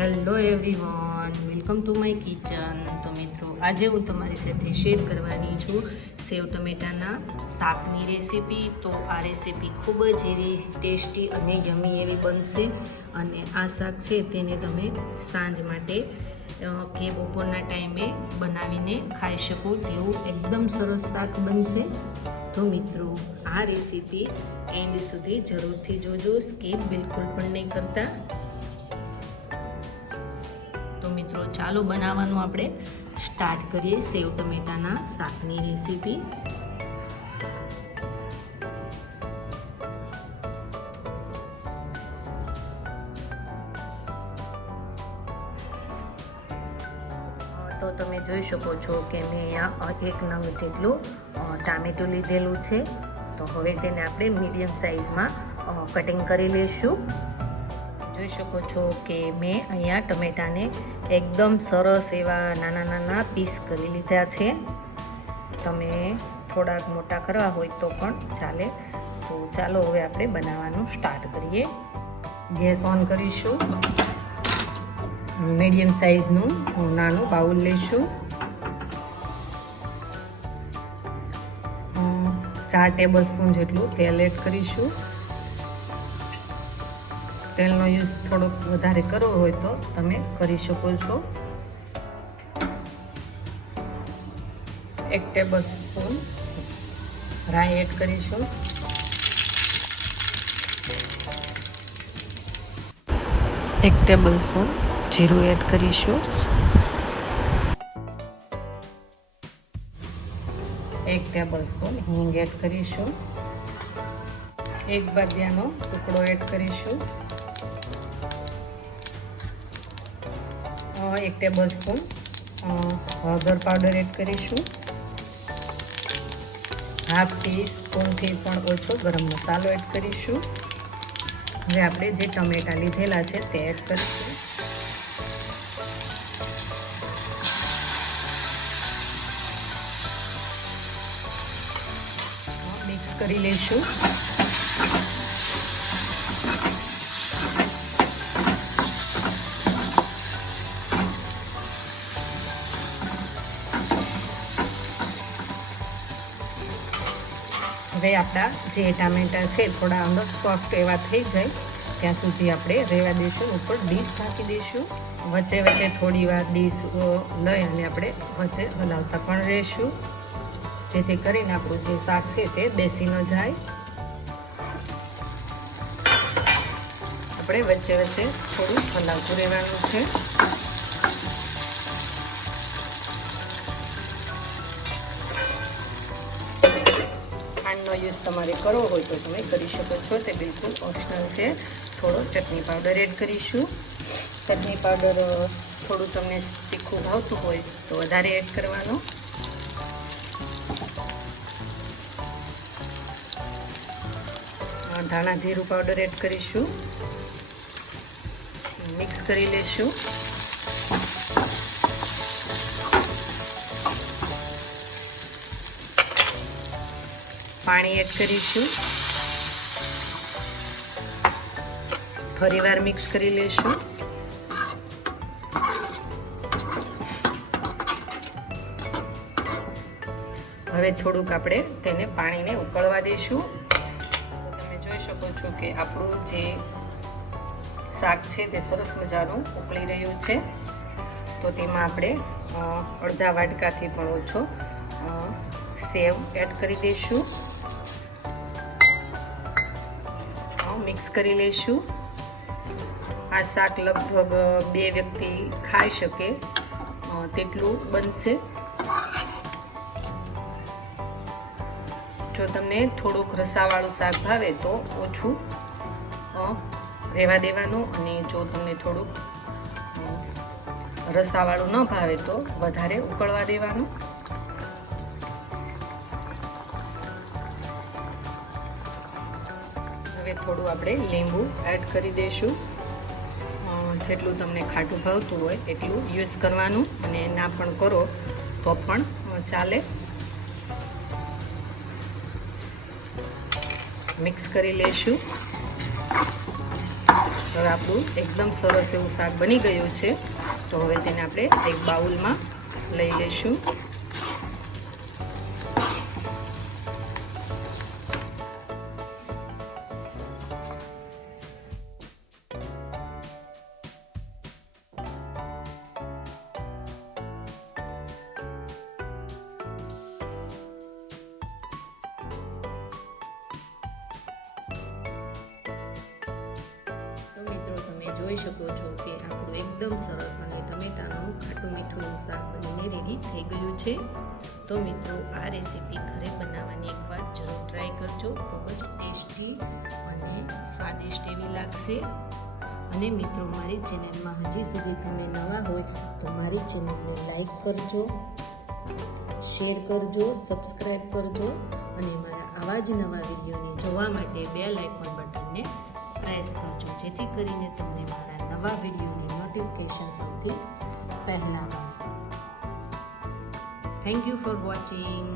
Hello everyone welcome to my kitchen તો મિત્રો, આજે હું તમારી સાથે શેર કરવાની છું સેવ ટમેટાના શાકની રેસીપી તો આ રેસીપી ખૂબ જ એવી ટેસ્ટી અને યમી એવી બનશે અને આ શાક છે તેને તમે સાંજ માટે કે બપોરના ટાઈમે બનાવીને ખાઈ શકો તેવું એકદમ સરસ શાક બનશે. તો મિત્રો, આ રેસીપી એન્ડ સુધી જરૂરથી જોજો સ્કીપ બિલકુલ પણ નહીં કરતા. ચાલો બનાવવાનું આપણે સ્ટાર્ટ કરીએ સેવ ટમેટાના શાકની રેસીપી. તો તમે જોઈ શકો છો કે મેં અહીંયા એક નંગ જેટલું ટામેટું લીધેલું છે. તો હવે તેને આપણે મીડિયમ સાઇઝમાં કટિંગ કરી લઈશું જોઈ શકો છો કે મેં અહીંયા ટમેટાને એકદમ સરસ એવા નાના નાના પીસ કરી લીધા છે. તમે થોડાક મોટા કરવા હોય તો પણ ચાલે. તો ચાલો હવે આપણે બનાવવાનું સ્ટાર્ટ કરીએ. ગેસ ઓન કરીશું. મીડિયમ સાઇઝનું નાનું બાઉલ લઈશું. ચાર ટેબલ સ્પૂન જેટલું તેલ એડ કરીશું. તેલનો યુઝ થોડોક વધારે કરવો હોય તો તમે કરી શકો છો. એક ટેબલ સ્પૂન રાઈ એડ કરીશું. એક ટેબલ સ્પૂન જીરું એડ કરીશું. એક ટેબલ સ્પૂન હિંગ એડ કરીશું. એક બાદિયાનો ટુકડો એડ કરીશું. એક ટેબલ સ્પૂન. હળદર પાવડર એડ કરીશું. હાફ ટી સ્પૂનથી પણ ઓછો ગરમ મસાલો એડ કરીશું. હવે આપણે જે ટમેટા લીધેલા છે તે એડ કરીશું. મિક્સ કરી લઈશું. હવે આપણા જે ટામેટા છે, થોડા અંદર સોફ્ટ એવા થઈ જાય. ત્યાં સુધી આપણે રહેવા દઈશું, ઉપર ડીશ ઢાંકી દઈશું. વચ્ચે વચ્ચે થોડી વાર ડીશ લઈ અને આપણે વચ્ચે હલાવતા પણ રહીશું. જેથી કરીને આપણું જે શાક છે તે બેસી ન જાય. આપણે વચ્ચે વચ્ચે થોડું હલાવતું રહેવાનું છે. ખાંડનો યુઝ તમારે કરવો હોય તો તમે કરી શકો છો. તે બિલકુલ ઓપ્શનલ છે. થોડો ચટણી પાવડર એડ કરીશું. ચટણી પાવડર થોડું તમને તીખું ભાવતું હોય તો વધારે એડ કરવાનો. ધાણા જીરું પાવડર એડ કરીશું. મિક્સ કરી લેશું. પાણી એડ કરીશું. ફરીવાર મિક્સ કરી લેશું હવે થોડુંક આપણે તેને પાણીને ઉકળવા દઈશું. તમે જોઈ શકો છો કે આપણું જે શાક છે તે સરસ મજાનું ઉકળી રહ્યું છે. તો તેમાં આપણે અડધા વાટકાથી પણ ઓછો સેવ એડ કરી દઈશું. મિક્સ કરી લઈશું. આ શાક લગભગ બે વ્યક્તિ ખાઈ શકે તેટલું બનશે. જો તમને થોડુંક રસાવાળું શાક ભાવે તો ઓછું રહેવા દેવાનું અને જો તમને થોડુંક રસાવાળું ન ભાવે તો વધારે ઉકળવા દેવાનું. હવે થોડું આપણે લીંબુ એડ કરી દઈશું. જેટલું તમને ખાટું ભાવતું હોય એટલું યુઝ કરવાનું અને ના પણ કરો તો પણ ચાલે. મિક્સ કરી લેશું હવે આપણું એકદમ સરસ એવું શાક બની ગયું છે. તો હવે તેને આપણે એક બાઉલમાં લઈ લઈશું. જોઈ શકો છો કે આપણું એકદમ સરસ અને ટમેટાનું ખાટું મીઠું શાક બનીને રેડી થઈ ગયું છે. તો મિત્રો, આ રેસીપી ઘરે બનાવવાની એકવાર જરૂર ટ્રાય કરજો. ખૂબ જ ટેસ્ટી અને સ્વાદિષ્ટ એવી લાગશે. અને મિત્રો, મારી ચેનલમાં હજી સુધી તમે નવા હોય તો મારી ચેનલને લાઈક કરજો શેર કરજો સબસ્ક્રાઈબ કરજો અને મારા આવા જ નવા વિડીયોને જોવા માટે બેલ આઇકોન બટનને પ્રેસ કરજો જેથી કરીને તમને મારા નવા વિડીયોની નોટિફિકેશન સૌથી પહેલાં મળે. Thank you for watching